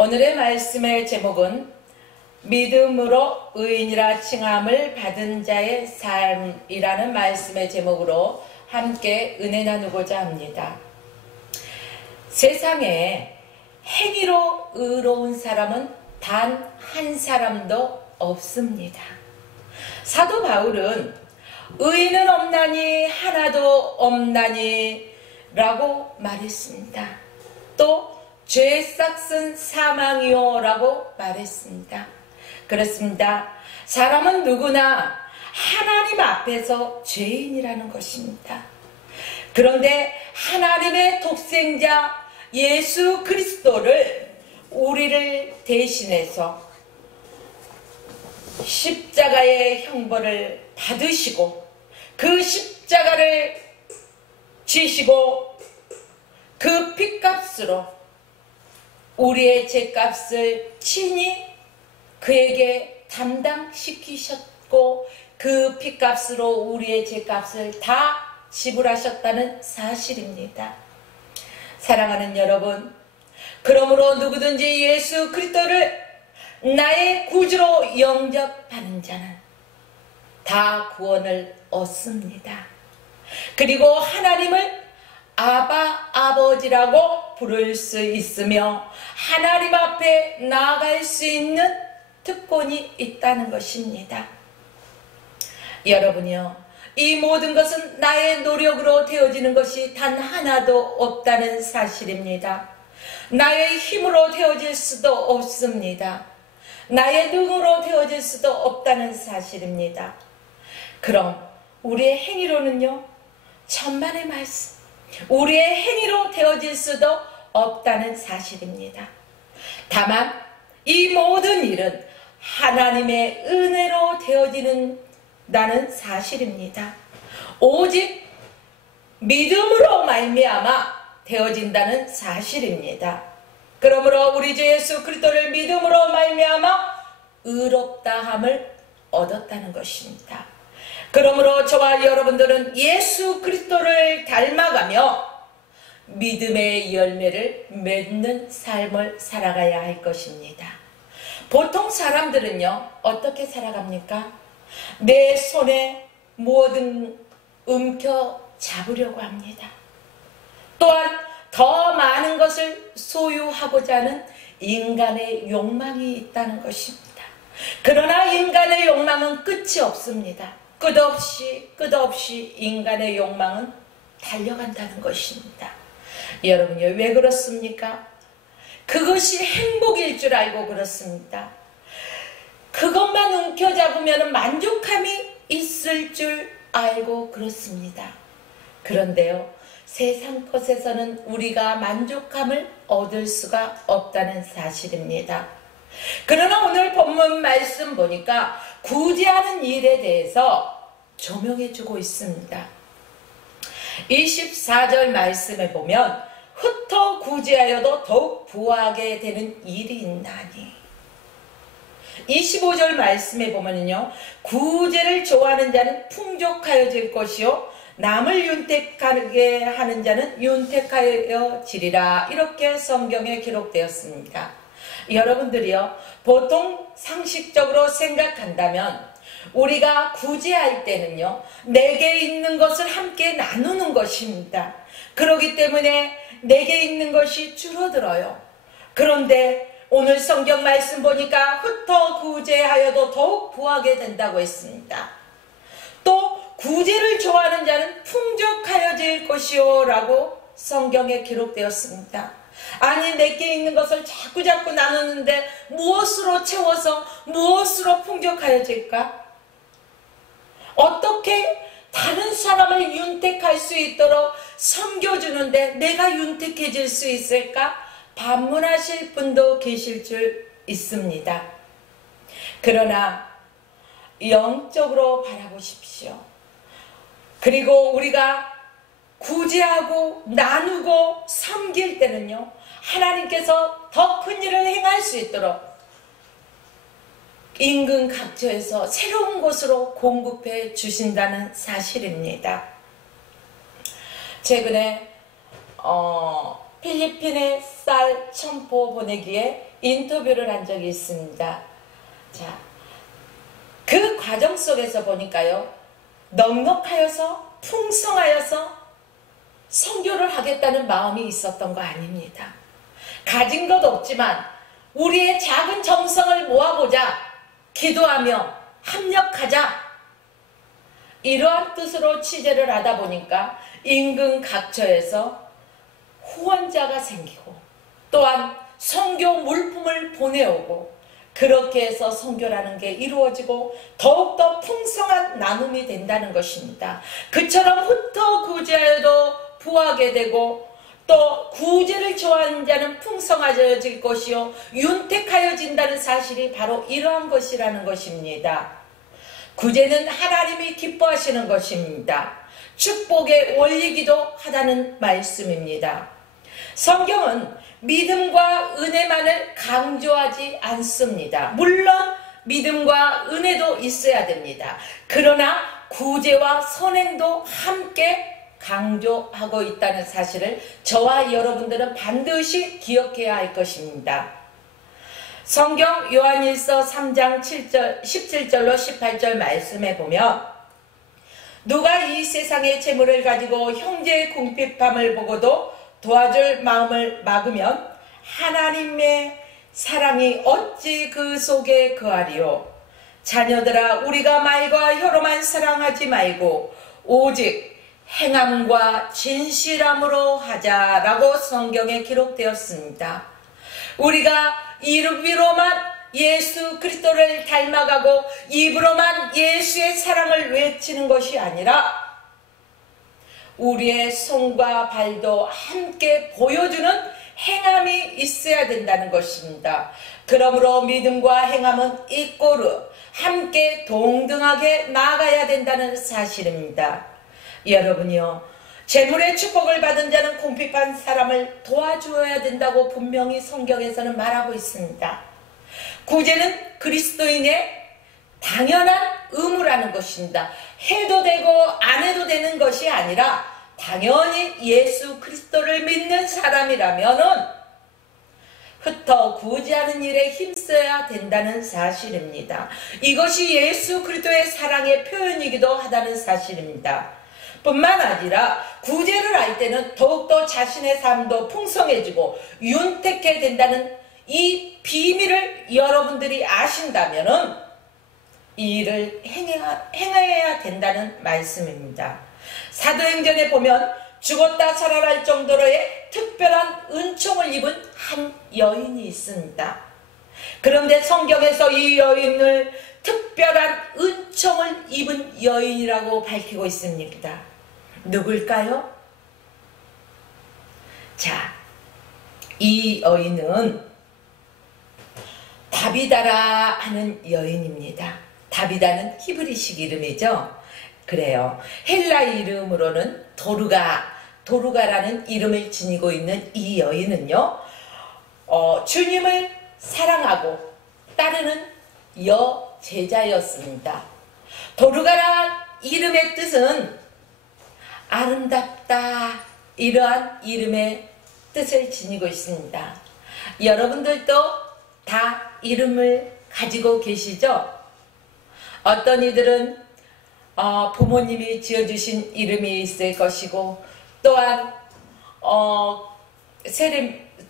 오늘의 말씀의 제목은 믿음으로 의인이라 칭함을 받은 자의 삶이라는 말씀의 제목으로 함께 은혜 나누고자 합니다. 세상에 행위로 의로운 사람은 단 한 사람도 없습니다. 사도 바울은 의인은 없나니 하나도 없나니 라고 말했습니다. 또 죄 싹슨 사망이요 라고 말했습니다. 그렇습니다. 사람은 누구나 하나님 앞에서 죄인이라는 것입니다. 그런데 하나님의 독생자 예수 그리스도를 우리를 대신해서 십자가의 형벌을 받으시고 그 십자가를 지시고 그 핏값으로 우리의 죄값을 친히 그에게 담당시키셨고 그 핏값으로 우리의 죄값을 다 지불하셨다는 사실입니다. 사랑하는 여러분, 그러므로 누구든지 예수 그리스도를 나의 구주로 영접하는 자는 다 구원을 얻습니다. 그리고 하나님을 아바 아버지라고 부를 수 있으며 하나님 앞에 나아갈 수 있는 특권이 있다는 것입니다. 여러분이요, 이 모든 것은 나의 노력으로 되어지는 것이 단 하나도 없다는 사실입니다. 나의 힘으로 되어질 수도 없습니다. 나의 능으로 되어질 수도 없다는 사실입니다. 그럼 우리의 행위로는요, 천만의 말씀, 우리의 행위로 되어질 수도 없다는 사실입니다. 다만 이 모든 일은 하나님의 은혜로 되어지는다는 사실입니다. 오직 믿음으로 말미암아 되어진다는 사실입니다. 그러므로 우리 주 예수 그리스도를 믿음으로 말미암아 의롭다함을 얻었다는 것입니다. 그러므로 저와 여러분들은 예수 그리스도를 닮아가며 믿음의 열매를 맺는 삶을 살아가야 할 것입니다. 보통 사람들은요, 어떻게 살아갑니까? 내 손에 뭐든 움켜 잡으려고 합니다. 또한 더 많은 것을 소유하고자 하는 인간의 욕망이 있다는 것입니다. 그러나 인간의 욕망은 끝이 없습니다. 끝없이 인간의 욕망은 달려간다는 것입니다. 여러분이 왜 그렇습니까? 그것이 행복일 줄 알고 그렇습니다. 그것만 움켜잡으면 만족함이 있을 줄 알고 그렇습니다. 그런데요, 세상 것에서는 우리가 만족함을 얻을 수가 없다는 사실입니다. 그러나 오늘 본문 말씀 보니까 구제하는 일에 대해서 조명해 주고 있습니다. 24절 말씀에 보면 흩어 구제하여도 더욱 부하게 되는 일이 있나니, 25절 말씀에 보면요, 구제를 좋아하는 자는 풍족하여질 것이요 남을 윤택하게 하는 자는 윤택하여지리라, 이렇게 성경에 기록되었습니다. 여러분들이요, 보통 상식적으로 생각한다면 우리가 구제할 때는요, 내게 있는 것을 함께 나누는 것입니다. 그렇기 때문에 내게 있는 것이 줄어들어요. 그런데 오늘 성경 말씀 보니까 흩어 구제하여도 더욱 부하게 된다고 했습니다. 또 구제를 좋아하는 자는 풍족하여질 것이요 라고 성경에 기록되었습니다. 아니, 내게 있는 것을 자꾸 나누는데 무엇으로 채워서 무엇으로 풍족하여질까? 어떻게 다른 사람을 윤택할 수 있도록 섬겨주는데 내가 윤택해질 수 있을까? 반문하실 분도 계실 줄 있습니다. 그러나 영적으로 바라보십시오. 그리고 우리가 구제하고 나누고 섬길 때는요, 하나님께서 더 큰 일을 행할 수 있도록 인근 각처에서 새로운 곳으로 공급해 주신다는 사실입니다. 최근에 필리핀에 쌀 첨포 보내기에 인터뷰를 한 적이 있습니다. 자, 그 과정 속에서 보니까요, 넉넉하여서 풍성하여서 선교를 하겠다는 마음이 있었던 거 아닙니다. 가진 것 없지만 우리의 작은 정성을 모아보자, 기도하며 합력하자, 이러한 뜻으로 취재를 하다 보니까 인근 각처에서 후원자가 생기고 또한 선교 물품을 보내오고, 그렇게 해서 선교라는 게 이루어지고 더욱더 풍성한 나눔이 된다는 것입니다. 그처럼 흩어 구제하여도 부하게 되고, 또 구제를 좋아하는 자는 풍성하여질 것이요 윤택하여진다는 사실이 바로 이러한 것이라는 것입니다. 구제는 하나님이 기뻐하시는 것입니다. 축복의 원리기도 하다는 말씀입니다. 성경은 믿음과 은혜만을 강조하지 않습니다. 물론 믿음과 은혜도 있어야 됩니다. 그러나 구제와 선행도 함께 강조하고 있다는 사실을 저와 여러분들은 반드시 기억해야 할 것입니다. 성경 요한일서 3장 17절로 18절 말씀에 보면, 누가 이 세상의 재물을 가지고 형제의 궁핍함을 보고도 도와줄 마음을 막으면 하나님의 사랑이 어찌 그 속에 거하리요. 자녀들아, 우리가 말과 혀로만 사랑하지 말고 오직 행함과 진실함으로 하자라고 성경에 기록되었습니다. 우리가 이름으로만 예수 그리스도를 닮아가고 입으로만 예수의 사랑을 외치는 것이 아니라 우리의 손과 발도 함께 보여주는 행함이 있어야 된다는 것입니다. 그러므로 믿음과 행함은 이꼬르 함께 동등하게 나아가야 된다는 사실입니다. 여러분이요, 재물의 축복을 받은 자는 궁핍한 사람을 도와주어야 된다고 분명히 성경에서는 말하고 있습니다. 구제는 그리스도인의 당연한 의무라는 것입니다. 해도 되고 안 해도 되는 것이 아니라 당연히 예수 그리스도를 믿는 사람이라면은 흩어 구제하는 일에 힘써야 된다는 사실입니다. 이것이 예수 그리스도의 사랑의 표현이기도 하다는 사실입니다. 뿐만 아니라 구제를 할 때는 더욱더 자신의 삶도 풍성해지고 윤택해 된다는 이 비밀을 여러분들이 아신다면은 이 일을 행해야 된다는 말씀입니다. 사도행전에 보면 죽었다 살아날 정도로의 특별한 은총을 입은 한 여인이 있습니다. 그런데 성경에서 이 여인을 특별한 은총을 입은 여인이라고 밝히고 있습니다. 누굴까요? 자, 이 여인은 다비다라 하는 여인입니다. 다비다는 히브리식 이름이죠. 그래요. 헬라 이름으로는 도루가라는 이름을 지니고 있는 이 여인은요, 주님을 사랑하고 따르는 여제자였습니다. 도루가라 이름의 뜻은 아름답다, 이러한 이름의 뜻을 지니고 있습니다. 여러분들도 다 이름을 가지고 계시죠? 어떤 이들은 부모님이 지어주신 이름이 있을 것이고, 또한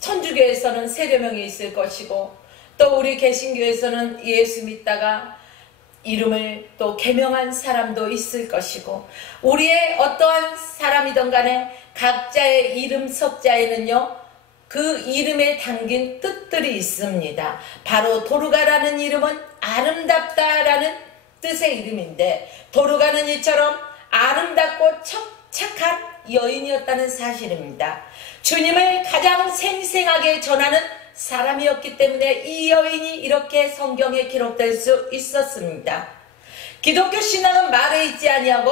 천주교에서는 세례명이 있을 것이고, 또 우리 개신교에서는 예수 믿다가 이름을 또 개명한 사람도 있을 것이고, 우리의 어떠한 사람이든 간에 각자의 이름 석자에는요, 그 이름에 담긴 뜻들이 있습니다. 바로 도루가라는 이름은 아름답다라는 뜻의 이름인데, 도루가는 이처럼 아름답고 착한 여인이었다는 사실입니다. 주님을 가장 생생하게 전하는 사람이었기 때문에 이 여인이 이렇게 성경에 기록될 수 있었습니다. 기독교 신앙은 말에 있지 아니하고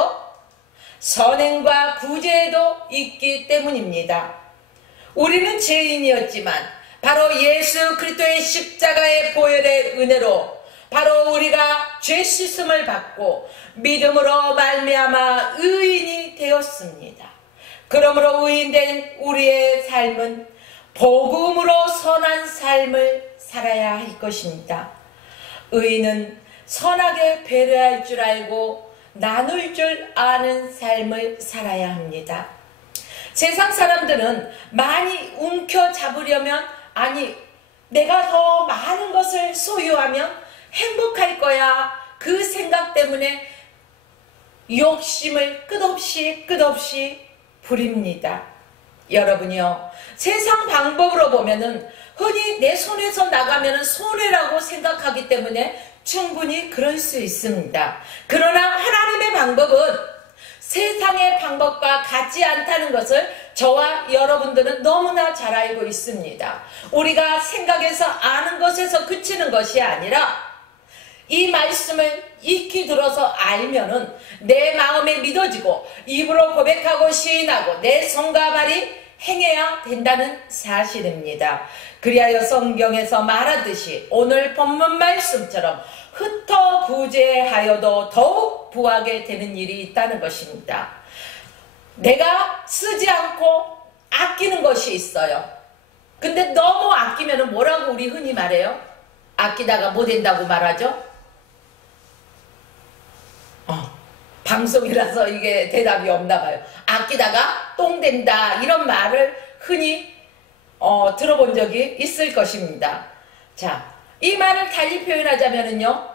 선행과 구제에도 있기 때문입니다. 우리는 죄인이었지만 바로 예수 그리스도의 십자가의 보혈의 은혜로 바로 우리가 죄 씻음을 받고 믿음으로 말미암아 의인이 되었습니다. 그러므로 의인된 우리의 삶은 복음으로 선한 삶을 살아야 할 것입니다. 의인은 선하게 배려할 줄 알고 나눌 줄 아는 삶을 살아야 합니다. 세상 사람들은 많이 움켜잡으려면, 아니 내가 더 많은 것을 소유하면 행복할 거야, 그 생각 때문에 욕심을 끝없이 부립니다. 여러분이요, 세상 방법으로 보면은 흔히 내 손에서 나가면은 손해라고 생각하기 때문에 충분히 그럴 수 있습니다. 그러나 하나님의 방법은 세상의 방법과 같지 않다는 것을 저와 여러분들은 너무나 잘 알고 있습니다. 우리가 생각해서 아는 것에서 그치는 것이 아니라 이 말씀을 익히 들어서 알면은 내 마음에 믿어지고 입으로 고백하고 시인하고 내 손과 발이 행해야 된다는 사실입니다. 그리하여 성경에서 말하듯이 오늘 본문 말씀처럼 흩어 구제하여도 더욱 부하게 되는 일이 있다는 것입니다. 내가 쓰지 않고 아끼는 것이 있어요. 근데 너무 아끼면 뭐라고 우리 흔히 말해요? 아끼다가 뭐 된다고 말하죠? 방송이라서 이게 대답이 없나 봐요. 아끼다가 똥 된다, 이런 말을 흔히 들어본 적이 있을 것입니다. 자, 이 말을 달리 표현하자면은요,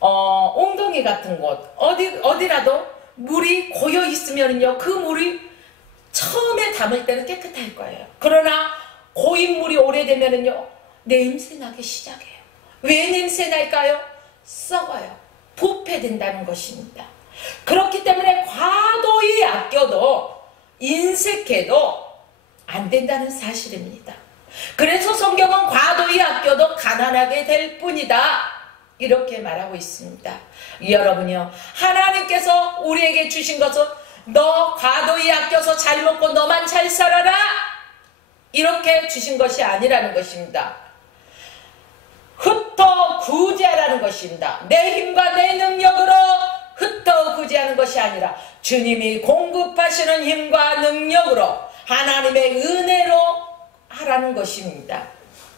웅덩이 같은 곳, 어디라도 물이 고여 있으면은요, 그 물이 처음에 담을 때는 깨끗할 거예요. 그러나 고인 물이 오래되면은요, 냄새 나기 시작해요. 왜 냄새 날까요? 썩어요. 부패된다는 것입니다. 그렇기 때문에 과도히 아껴도 인색해도 안 된다는 사실입니다. 그래서 성경은 과도히 아껴도 가난하게 될 뿐이다, 이렇게 말하고 있습니다. 여러분이요, 하나님께서 우리에게 주신 것은 너 과도히 아껴서 잘 먹고 너만 잘 살아라, 이렇게 주신 것이 아니라는 것입니다. 흩어 구제하라는 것입니다. 내 힘과 내 능력으로 흩어 구제하는 것이 아니라 주님이 공급하시는 힘과 능력으로 하나님의 은혜로 하라는 것입니다.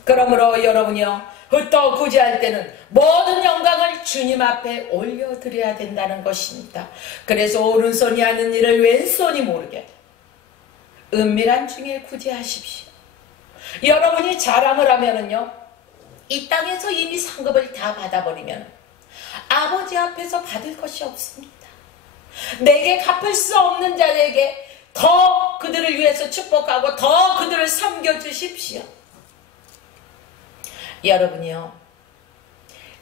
그러므로 여러분이요, 흩어 구제할 때는 모든 영광을 주님 앞에 올려드려야 된다는 것입니다. 그래서 오른손이 하는 일을 왼손이 모르게 은밀한 중에 구제하십시오. 여러분이 자랑을 하면은요, 이 땅에서 이미 상급을 다 받아버리면 아버지 앞에서 받을 것이 없습니다. 내게 갚을 수 없는 자에게 더 그들을 위해서 축복하고 더 그들을 섬겨주십시오. 여러분이요,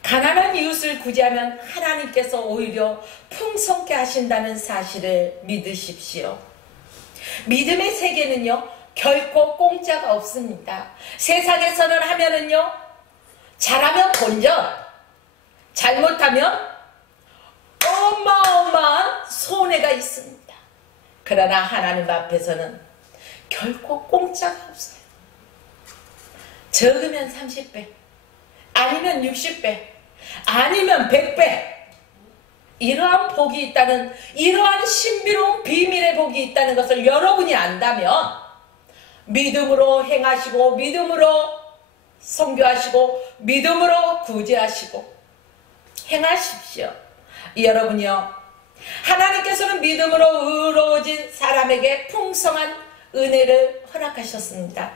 가난한 이웃을 구제하면 하나님께서 오히려 풍성케 하신다는 사실을 믿으십시오. 믿음의 세계는요, 결코 공짜가 없습니다. 세상에서는 하면은요, 잘하면 본전, 잘못하면 어마어마한 손해가 있습니다. 그러나 하나님 앞에서는 결코 공짜가 없어요. 적으면 30배, 아니면 60배, 아니면 100배, 이러한 복이 있다는, 이러한 신비로운 비밀의 복이 있다는 것을 여러분이 안다면 믿음으로 행하시고 믿음으로 선교하시고 믿음으로 구제하시고 행하십시오. 여러분이요, 하나님께서는 믿음으로 의로워진 사람에게 풍성한 은혜를 허락하셨습니다.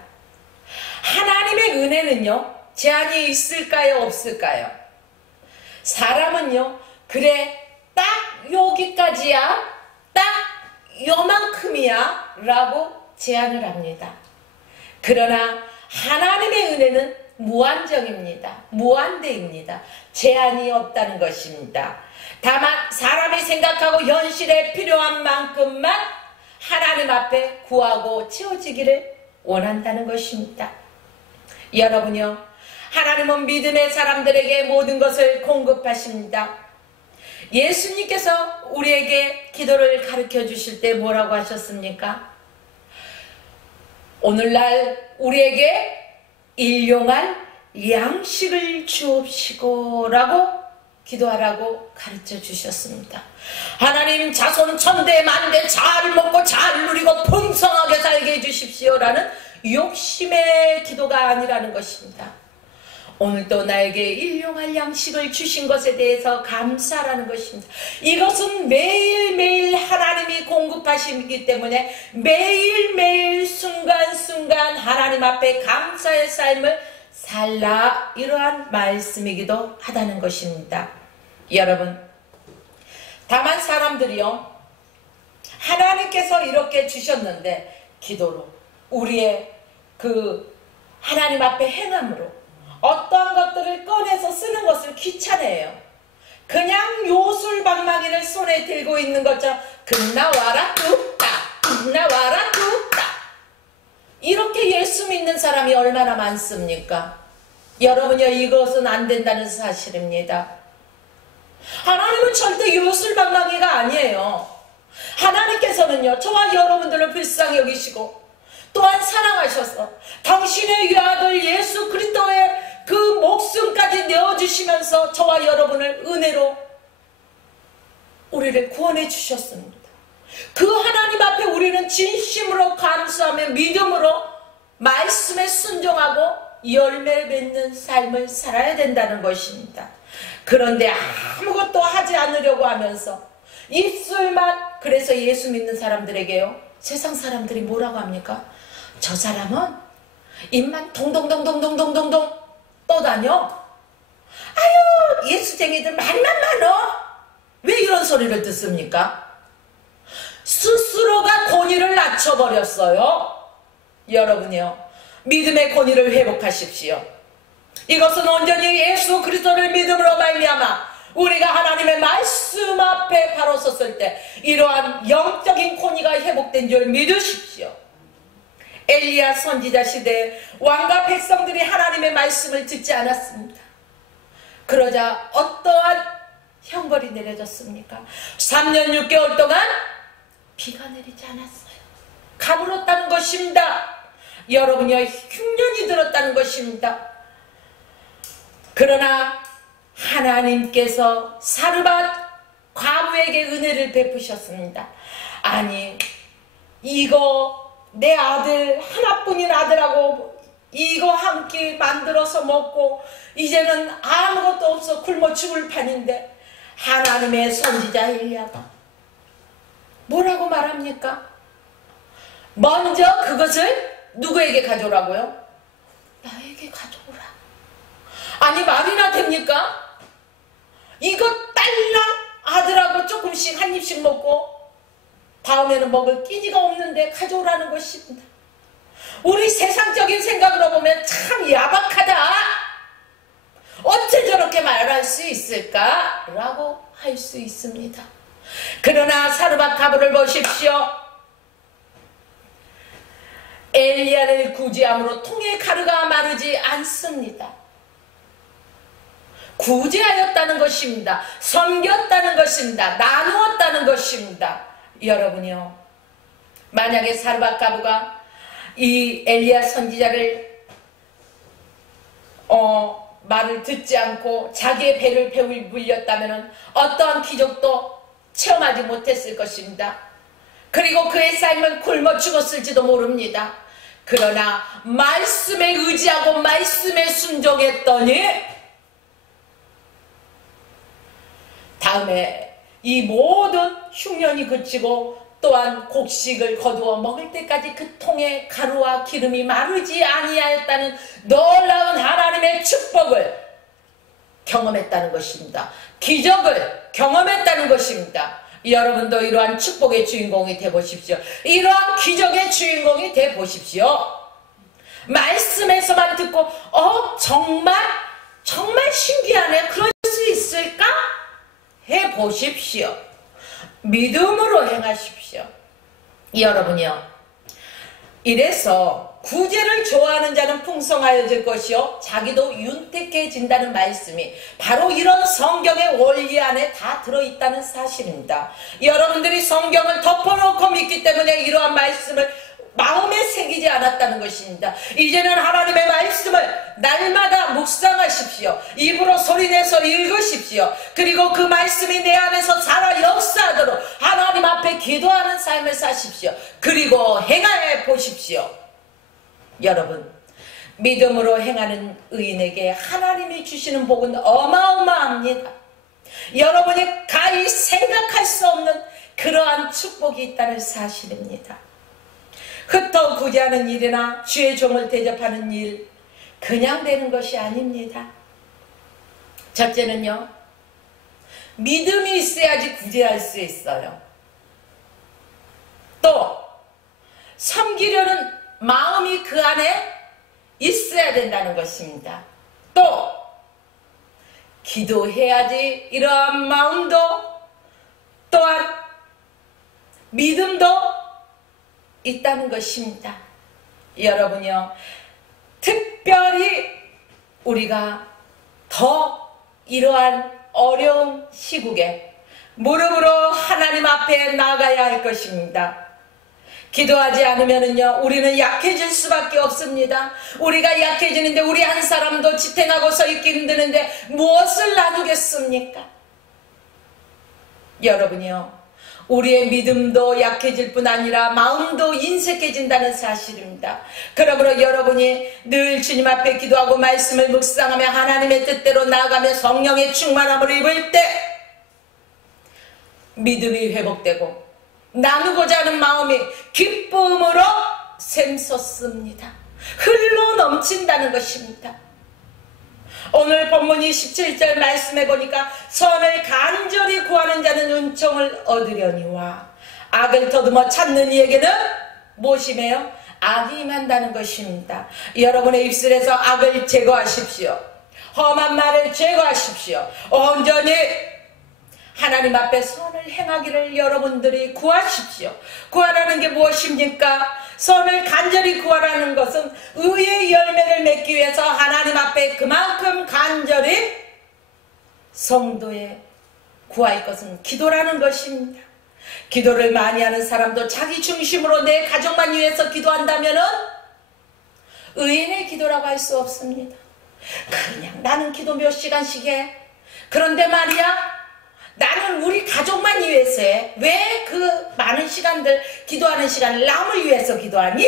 하나님의 은혜는요, 제한이 있을까요, 없을까요? 사람은요, 그래 딱 여기까지야, 딱 요만큼이야 라고 제한을 합니다. 그러나 하나님의 은혜는 무한정입니다. 무한대입니다. 제한이 없다는 것입니다. 다만 사람이 생각하고 현실에 필요한 만큼만 하나님 앞에 구하고 채워지기를 원한다는 것입니다. 여러분요, 하나님은 믿음의 사람들에게 모든 것을 공급하십니다. 예수님께서 우리에게 기도를 가르쳐 주실 때 뭐라고 하셨습니까? 오늘날 우리에게 일용할 양식을 주옵시고 라고 기도하라고 가르쳐 주셨습니다. 하나님, 자손 천대 만대 잘 먹고 잘 누리고 풍성하게 살게 해주십시오 라는 욕심의 기도가 아니라는 것입니다. 오늘도 나에게 일용할 양식을 주신 것에 대해서 감사라는 것입니다. 이것은 매일매일 하나님이 공급하시기 때문에 매일매일 순간순간 하나님 앞에 감사의 삶을 살라, 이러한 말씀이기도 하다는 것입니다. 여러분, 다만 사람들이요, 하나님께서 이렇게 주셨는데 기도로, 우리의 그 하나님 앞에 행함으로 어떠한 것들을 꺼내서 쓰는 것을 귀찮아해요. 그냥 요술방망이를 손에 들고 있는 것처럼 금나와라 뚝딱, 금나와라 뚝딱, 이렇게 예수 믿는 사람이 얼마나 많습니까? 여러분요, 이것은 안 된다는 사실입니다. 하나님은 절대 요술방망이가 아니에요. 하나님께서는요, 저와 여러분들을 불쌍히 여기시고 또한 사랑하셔서 당신의 외아들 예수 그리스도의 그 목숨까지 내어주시면서 저와 여러분을 은혜로 우리를 구원해 주셨습니다. 그 하나님 앞에 우리는 진심으로 감사하며 믿음으로 말씀에 순종하고 열매 맺는 삶을 살아야 된다는 것입니다. 그런데 아무것도 하지 않으려고 하면서 입술만, 그래서 예수 믿는 사람들에게요, 세상 사람들이 뭐라고 합니까? 저 사람은 입만 동동동동동동동동 떠다녀. 아유, 예수쟁이들 말만 많어. 왜 이런 소리를 듣습니까? 스스로가 권위를 낮춰버렸어요. 여러분이요, 믿음의 권위를 회복하십시오. 이것은 온전히 예수 그리스도를 믿음으로 말미암아 우리가 하나님의 말씀 앞에 바로 섰을 때 이러한 영적인 권위가 회복된 줄 믿으십시오. 엘리야 선지자 시대에 왕과 백성들이 하나님의 말씀을 듣지 않았습니다. 그러자 어떠한 형벌이 내려졌습니까? 3년 6개월 동안 비가 내리지 않았어요. 가물었다는 것입니다. 여러분이요, 흉년이 들었다는 것입니다. 그러나 하나님께서 사르밧 과부에게 은혜를 베푸셨습니다. 아니, 이거 내 아들, 하나뿐인 아들하고 이거 한 끼 만들어서 먹고 이제는 아무것도 없어 굶어 죽을 판인데, 하나님의 선지자 엘리야가 뭐라고 말합니까? 먼저 그것을 누구에게 가져오라고요? 나에게 가져오라. 아니, 말이나 됩니까? 이거 딸랑 아들하고 조금씩 한 입씩 먹고 다음에는 먹을 끼니가 없는데 가져오라는 것입니다. 우리 세상적인 생각으로 보면 참 야박하다, 어째 저렇게 말할 수 있을까? 라고 할 수 있습니다. 그러나 사르밧 과부를 보십시오. 엘리야를 구제함으로 통의 가루가 마르지 않습니다. 구제하였다는 것입니다. 섬겼다는 것입니다. 나누었다는 것입니다. 여러분이요, 만약에 사르밧 과부가 이 엘리야 선지자를 말을 듣지 않고 자기의 배를 물렸다면 어떠한 기적도 체험하지 못했을 것입니다. 그리고 그의 삶은 굶어 죽었을지도 모릅니다. 그러나 말씀에 의지하고 말씀에 순종했더니 다음에 이 모든 흉년이 그치고 또한 곡식을 거두어 먹을 때까지 그 통에 가루와 기름이 마르지 아니하였다는 놀라운 하나님의 축복을 경험했다는 것입니다. 기적을 경험했다는 것입니다. 여러분도 이러한 축복의 주인공이 되보십시오. 이러한 기적의 주인공이 되보십시오. 말씀에서만 듣고 정말 신기하네, 그럴 수 있을까? 해보십시오. 믿음으로 행하십시오. 여러분이요, 이래서 구제를 좋아하는 자는 풍성하여질 것이요 자기도 윤택해진다는 말씀이 바로 이런 성경의 원리 안에 다 들어있다는 사실입니다. 여러분들이 성경을 덮어놓고 믿기 때문에 이러한 말씀을 마음에 새기지 않았다는 것입니다. 이제는 하나님의 말씀을 날마다 묵상하십시오. 입으로 소리내서 읽으십시오. 그리고 그 말씀이 내 안에서 살아 역사하도록 하나님 앞에 기도하는 삶을 사십시오. 그리고 행하여 보십시오. 여러분, 믿음으로 행하는 의인에게 하나님이 주시는 복은 어마어마합니다. 여러분이 가히 생각할 수 없는 그러한 축복이 있다는 사실입니다. 흩어 구제하는 일이나 주의 종을 대접하는 일, 그냥 되는 것이 아닙니다. 첫째는요, 믿음이 있어야지 구제할 수 있어요. 또 섬기려는 마음이 그 안에 있어야 된다는 것입니다. 또 기도해야지 이러한 마음도 또한 믿음도 있다는 것입니다. 여러분요, 특별히 우리가 더 이러한 어려운 시국에 무릎으로 하나님 앞에 나가야 할 것입니다. 기도하지 않으면요, 우리는 약해질 수밖에 없습니다. 우리가 약해지는데 우리 한 사람도 지탱하고 서 있기 힘드는데 무엇을 나누겠습니까? 여러분이요, 우리의 믿음도 약해질 뿐 아니라 마음도 인색해진다는 사실입니다. 그러므로 여러분이 늘 주님 앞에 기도하고 말씀을 묵상하며 하나님의 뜻대로 나아가며 성령의 충만함을 입을 때 믿음이 회복되고 나누고자 하는 마음이 기쁨으로 샘솟습니다. 흘러 넘친다는 것입니다. 오늘 본문이 17절 말씀해 보니까 선을 간절히 구하는 자는 은총을 얻으려니와 악을 더듬어 찾는 이에게는 무엇이매요? 악이 임한다는 것입니다. 여러분의 입술에서 악을 제거하십시오. 험한 말을 제거하십시오. 온전히 하나님 앞에 선을 행하기를 여러분들이 구하십시오. 구하라는 게 무엇입니까? 선을 간절히 구하라는 것은 의의 열매를 맺기 위해서 하나님 앞에 그만큼 간절히 성도에 구할 것은 기도라는 것입니다. 기도를 많이 하는 사람도 자기 중심으로 내 가족만 위해서 기도한다면 의인의 기도라고 할 수 없습니다. 그냥 나는 기도 몇 시간씩 해. 그런데 말이야, 나는 우리 가족만 위해서 해. 왜 그 많은 시간들 기도하는 시간을 남을 위해서 기도하니?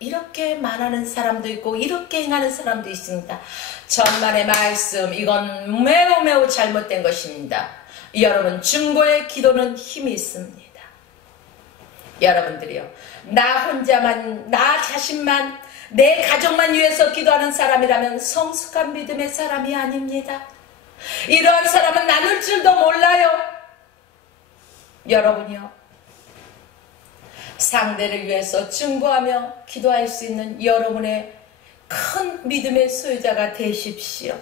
이렇게 말하는 사람도 있고 이렇게 행하는 사람도 있습니다. 천만의 말씀, 이건 매우 매우 잘못된 것입니다. 여러분, 중보의 기도는 힘이 있습니다. 여러분들이요, 나 혼자만, 나 자신만, 내 가족만 위해서 기도하는 사람이라면 성숙한 믿음의 사람이 아닙니다. 이러한 사람은 나눌 줄도 몰라요. 여러분이요, 상대를 위해서 중보하며 기도할 수 있는 여러분의 큰 믿음의 소유자가 되십시오.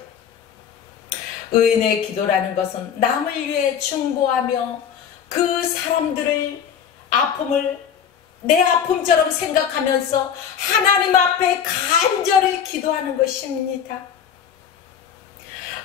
의인의 기도라는 것은 남을 위해 중보하며 그 사람들의 아픔을 내 아픔처럼 생각하면서 하나님 앞에 간절히 기도하는 것입니다.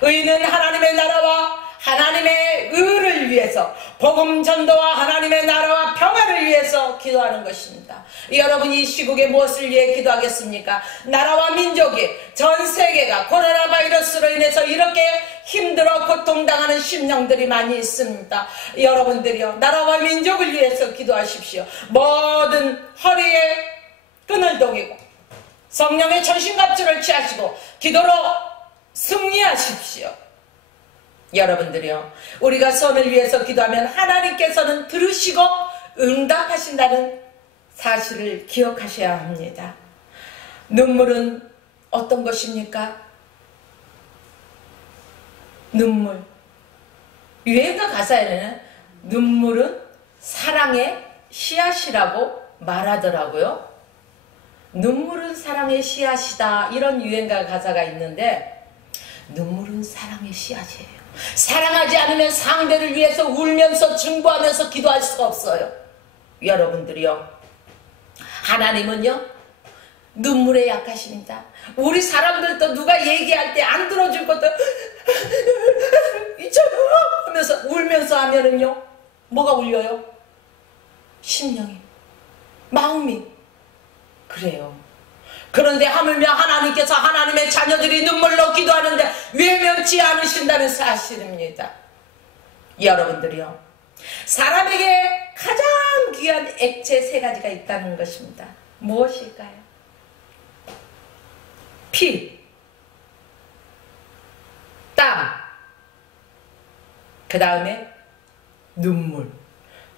의인은 하나님의 나라와 하나님의 의를 위해서, 복음 전도와 하나님의 나라와 평화를 위해서 기도하는 것입니다. 여러분이 이 시국에 무엇을 위해 기도하겠습니까? 나라와 민족이, 전 세계가 코로나 바이러스로 인해서 이렇게 힘들어 고통당하는 심령들이 많이 있습니다. 여러분들이요, 나라와 민족을 위해서 기도하십시오. 모든 허리에 끈을 동이고 성령의 전신갑주를 취하시고 기도로 승리하십시오. 여러분들이요, 우리가 선을 위해서 기도하면 하나님께서는 들으시고 응답하신다는 사실을 기억하셔야 합니다. 눈물은 어떤 것입니까? 눈물, 유행가 가사에는 눈물은 사랑의 씨앗이라고 말하더라고요. 눈물은 사랑의 씨앗이다, 이런 유행가 가사가 있는데, 눈물은 사랑의 씨앗이에요. 사랑하지 않으면 상대를 위해서 울면서 중보하면서 기도할 수가 없어요. 여러분들이요, 하나님은요 눈물에 약하십니다. 우리 사람들도 누가 얘기할 때 안 들어줄 것도 있잖아 하면서 울면서 하면은요, 뭐가 울려요? 심령이, 마음이. 그래요. 그런데 하물며 하나님께서 하나님의 자녀들이 눈물로 기도하는데 외면치 않으신다는 사실입니다. 여러분들이요, 사람에게 가장 귀한 액체 세 가지가 있다는 것입니다. 무엇일까요? 피, 땀, 그 다음에 눈물.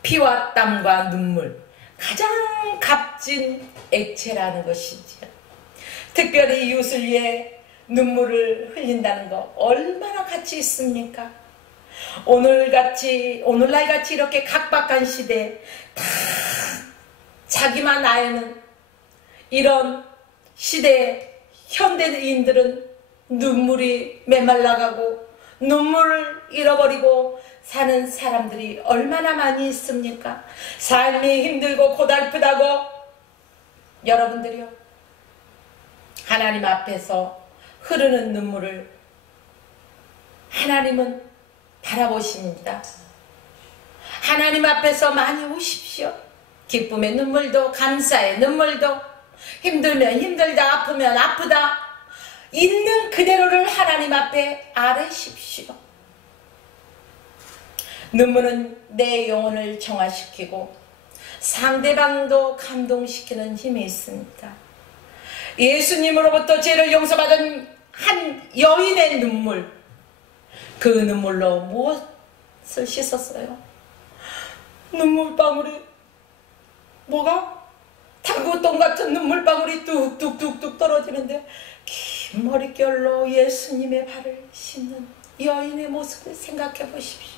피와 땀과 눈물, 가장 값진 액체라는 것이지요. 특별히 이웃을 위해 눈물을 흘린다는 거 얼마나 가치 있습니까? 오늘날 같이 이렇게 각박한 시대에 다 자기만 아는 이런 시대에 현대인들은 눈물이 메말라가고 눈물을 잃어버리고 사는 사람들이 얼마나 많이 있습니까? 삶이 힘들고 고달프다고 여러분들이요, 하나님 앞에서 흐르는 눈물을 하나님은 바라보십니다. 하나님 앞에서 많이 우십시오. 기쁨의 눈물도, 감사의 눈물도, 힘들면 힘들다, 아프면 아프다, 있는 그대로를 하나님 앞에 아뢰십시오. 눈물은 내 영혼을 정화시키고 상대방도 감동시키는 힘이 있습니다. 예수님으로부터 죄를 용서받은 한 여인의 눈물, 그 눈물로 무엇을 씻었어요? 눈물방울이 뭐가? 당구똥 같은 눈물방울이 뚝뚝뚝뚝 떨어지는데 긴 머릿결로 예수님의 발을 씻는 여인의 모습을 생각해 보십시오.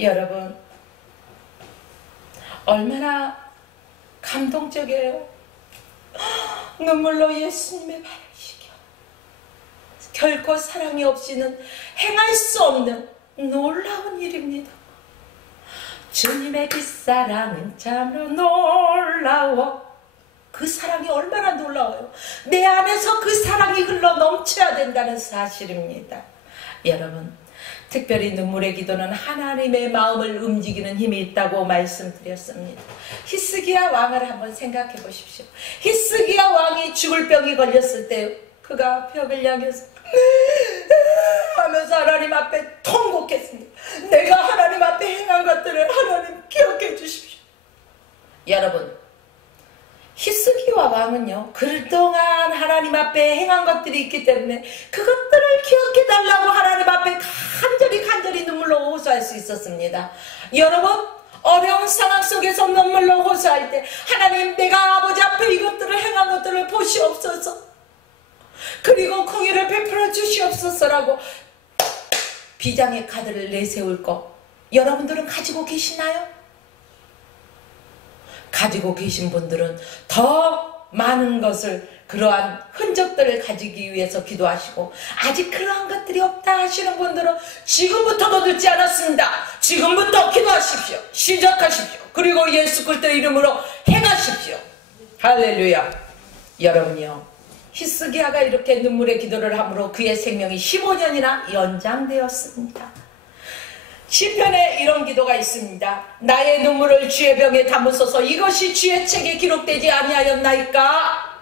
여러분, 얼마나 감동적이에요. 눈물로 예수님의 발을 씻겨. 결코 사랑이 없이는 행할 수 없는 놀라운 일입니다. 주님의 그 사랑은 참으로 놀라워. 그 사랑이 얼마나 놀라워요. 내 안에서 그 사랑이 흘러 넘쳐야 된다는 사실입니다. 여러분, 특별히 눈물의 기도는 하나님의 마음을 움직이는 힘이 있다고 말씀드렸습니다. 히스기야 왕을 한번 생각해 보십시오. 히스기야 왕이 죽을 병이 걸렸을 때 그가 벽을 향해서 하면서 하나님 앞에 통곡했습니다. 내가 하나님 앞에 행한 것들을 하나님 기억해 주십시오. 여러분, 히스기야 왕은요, 그동안 하나님 앞에 행한 것들이 있기 때문에 그것들을 기억해 달라고 하나님 앞에 간절히 눈물로 호소할 수 있었습니다. 여러분, 어려운 상황 속에서 눈물로 호소할 때 하나님, 내가 아버지 앞에 이것들을 행한 것들을 보시옵소서, 그리고 공의를 베풀어 주시옵소서라고 비장의 카드를 내세울 거 여러분들은 가지고 계시나요? 가지고 계신 분들은 더 많은 것을, 그러한 흔적들을 가지기 위해서 기도하시고, 아직 그러한 것들이 없다 하시는 분들은 지금부터도 늦지 않았습니다. 지금부터 기도하십시오. 시작하십시오. 그리고 예수 그리스도 이름으로 행하십시오. 할렐루야. 여러분이요, 히스기야가 이렇게 눈물의 기도를 함으로 그의 생명이 15년이나 연장되었습니다. 시편에 이런 기도가 있습니다. 나의 눈물을 주의 병에 담으소서. 이것이 주의 책에 기록되지 아니하였나이까.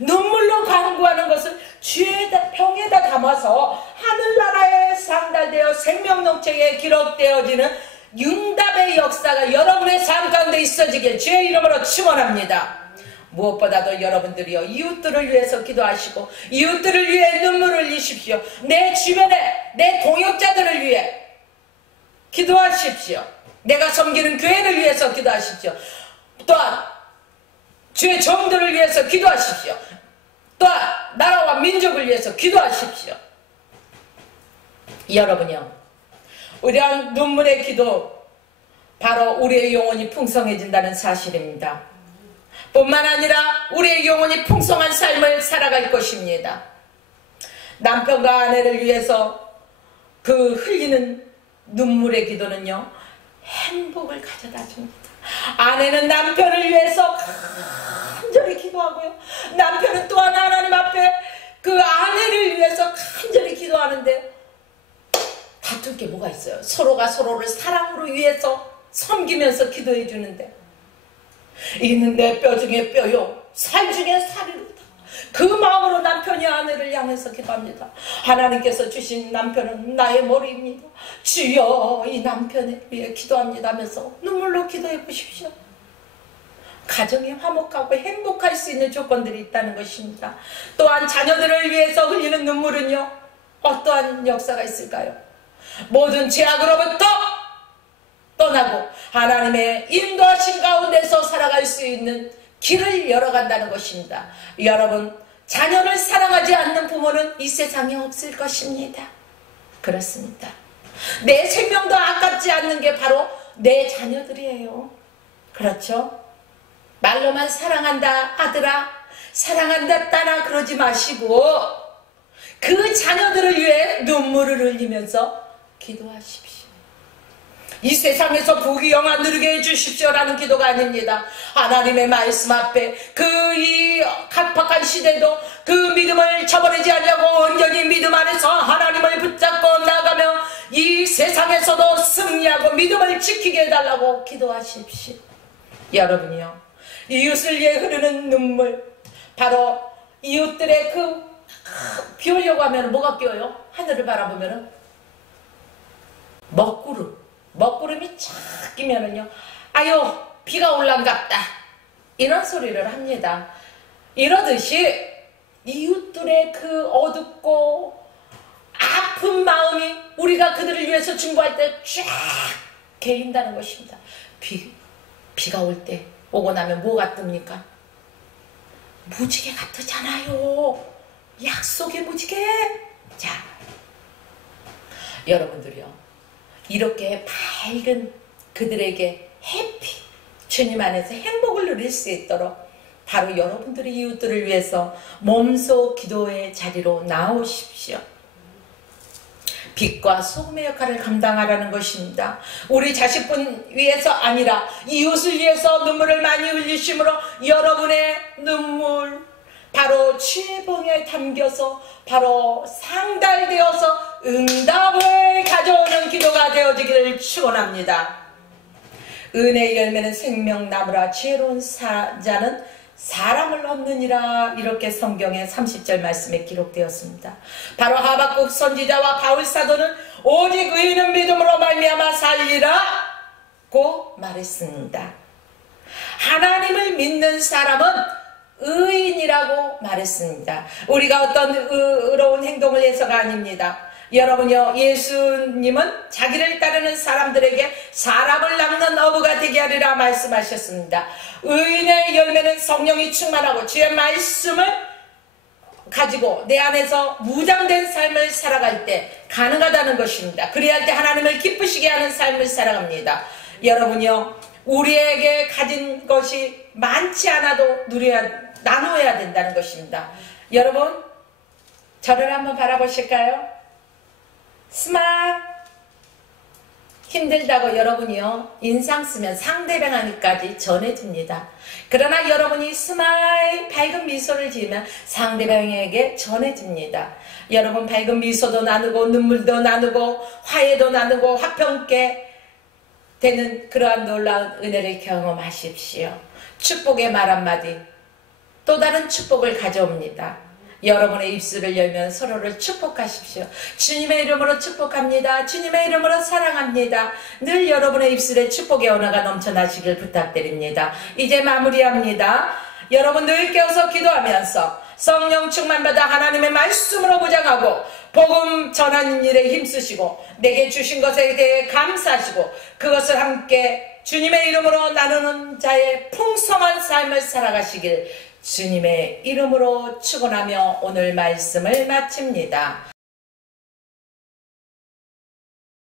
눈물로 간구하는 것을 주의 병에다 담아서 하늘나라에 상달되어 생명농책에 기록되어지는 융답의 역사가 여러분의 삶 가운데 있어지길 주의 이름으로 축원합니다. 무엇보다도 여러분들이요, 이웃들을 위해서 기도하시고 이웃들을 위해 눈물을 흘리십시오. 내 주변에 내 동역자들을 위해 기도하십시오. 내가 섬기는 교회를 위해서 기도하십시오. 또한 주의 종들을 위해서 기도하십시오. 또한 나라와 민족을 위해서 기도하십시오. 여러분요, 우리한 눈물의 기도, 바로 우리의 영혼이 풍성해진다는 사실입니다. 뿐만 아니라 우리의 영혼이 풍성한 삶을 살아갈 것입니다. 남편과 아내를 위해서 그 흘리는 눈물의 기도는요, 행복을 가져다 줍니다. 아내는 남편을 위해서 간절히 기도하고요, 남편은 또한 하나님 앞에 그 아내를 위해서 간절히 기도하는데, 다툴 게 뭐가 있어요? 서로가 서로를 사랑으로 위해서 섬기면서 기도해 주는데, 이는 내 뼈 중에 뼈요, 살 중에 살이로다. 그 마음으로 남편이 아내를 향해서 기도합니다. 하나님께서 주신 남편은 나의 머리입니다. 주여, 이 남편을 위해 기도합니다 하면서 눈물로 기도해 보십시오. 가정이 화목하고 행복할 수 있는 조건들이 있다는 것입니다. 또한 자녀들을 위해서 흘리는 눈물은요, 어떠한 역사가 있을까요? 모든 죄악으로부터 떠나고 하나님의 인도하신 가운데서 살아갈 수 있는 길을 열어간다는 것입니다. 여러분, 자녀를 사랑하지 않는 부모는 이 세상에 없을 것입니다. 그렇습니다. 내 생명도 아깝지 않는 게 바로 내 자녀들이에요. 그렇죠? 말로만 사랑한다 아들아, 사랑한다 딸아 그러지 마시고 그 자녀들을 위해 눈물을 흘리면서 기도하십시오. 이 세상에서 부귀영화 누리게 해주십시오라는 기도가 아닙니다. 하나님의 말씀 앞에 그 이 각박한 시대도 그 믿음을 저버리지 않냐고 온전히 믿음 안에서 하나님을 붙잡고 나가며 이 세상에서도 승리하고 믿음을 지키게 해달라고 기도하십시오. 여러분이요, 이웃을 위해 흐르는 눈물, 바로 이웃들의 비 오려고 하면 뭐가 끼어요? 하늘을 바라보면은 먹구름이 쫙 끼면은요, 아유 비가 올란갑다 이런 소리를 합니다. 이러듯이 이웃들의 그 어둡고 아픈 마음이 우리가 그들을 위해서 중보할 때 쫙 개인다는 것입니다. 비가 올 때 오고 나면 뭐가 뜹니까? 무지개가 뜨잖아요. 약속의 무지개. 자, 여러분들이요, 이렇게 밝은 그들에게 해피, 주님 안에서 행복을 누릴 수 있도록 바로 여러분들의 이웃들을 위해서 몸소 기도의 자리로 나오십시오. 빛과 소금의 역할을 감당하라는 것입니다. 우리 자식뿐 위해서 아니라 이웃을 위해서 눈물을 많이 흘리심으로 여러분의 눈물, 바로 취해봉에 담겨서 바로 상달되어서 응답을 가져오는 기도가 되어지기를 축원합니다. 은혜의 열매는 생명나무라 지혜로운 자는 사람을 얻느니라, 이렇게 성경의 30절 말씀에 기록되었습니다. 바로 하박국 선지자와 바울 사도는 오직 의인은 믿음으로 말미암아 살리라고 말했습니다. 하나님을 믿는 사람은 의인이라고 말했습니다. 우리가 어떤 의로운 행동을 해서가 아닙니다. 여러분요, 예수님은 자기를 따르는 사람들에게 사람을 낚는 어부가 되게 하리라 말씀하셨습니다. 의인의 열매는 성령이 충만하고 주의 말씀을 가지고 내 안에서 무장된 삶을 살아갈 때 가능하다는 것입니다. 그리할 때 하나님을 기쁘시게 하는 삶을 살아갑니다. 여러분요, 우리에게 가진 것이 많지 않아도 나누어야 된다는 것입니다. 여러분, 저를 한번 바라보실까요? 스마일. 힘들다고 여러분이요, 인상 쓰면 상대방에게까지 전해집니다. 그러나 여러분이 스마일, 밝은 미소를 지으면 상대방에게 전해집니다. 여러분, 밝은 미소도 나누고 눈물도 나누고 화해도 나누고 화평케 되는 그러한 놀라운 은혜를 경험하십시오. 축복의 말 한마디 또 다른 축복을 가져옵니다. 여러분의 입술을 열면 서로를 축복하십시오. 주님의 이름으로 축복합니다. 주님의 이름으로 사랑합니다. 늘 여러분의 입술에 축복의 언어가 넘쳐나시길 부탁드립니다. 이제 마무리합니다. 여러분 늘 깨어서 기도하면서 성령 충만받아 하나님의 말씀으로 무장하고 복음 전하는 일에 힘쓰시고 내게 주신 것에 대해 감사하시고 그것을 함께 주님의 이름으로 나누는 자의 풍성한 삶을 살아가시길 주님의 이름으로 축원하며 오늘 말씀을 마칩니다.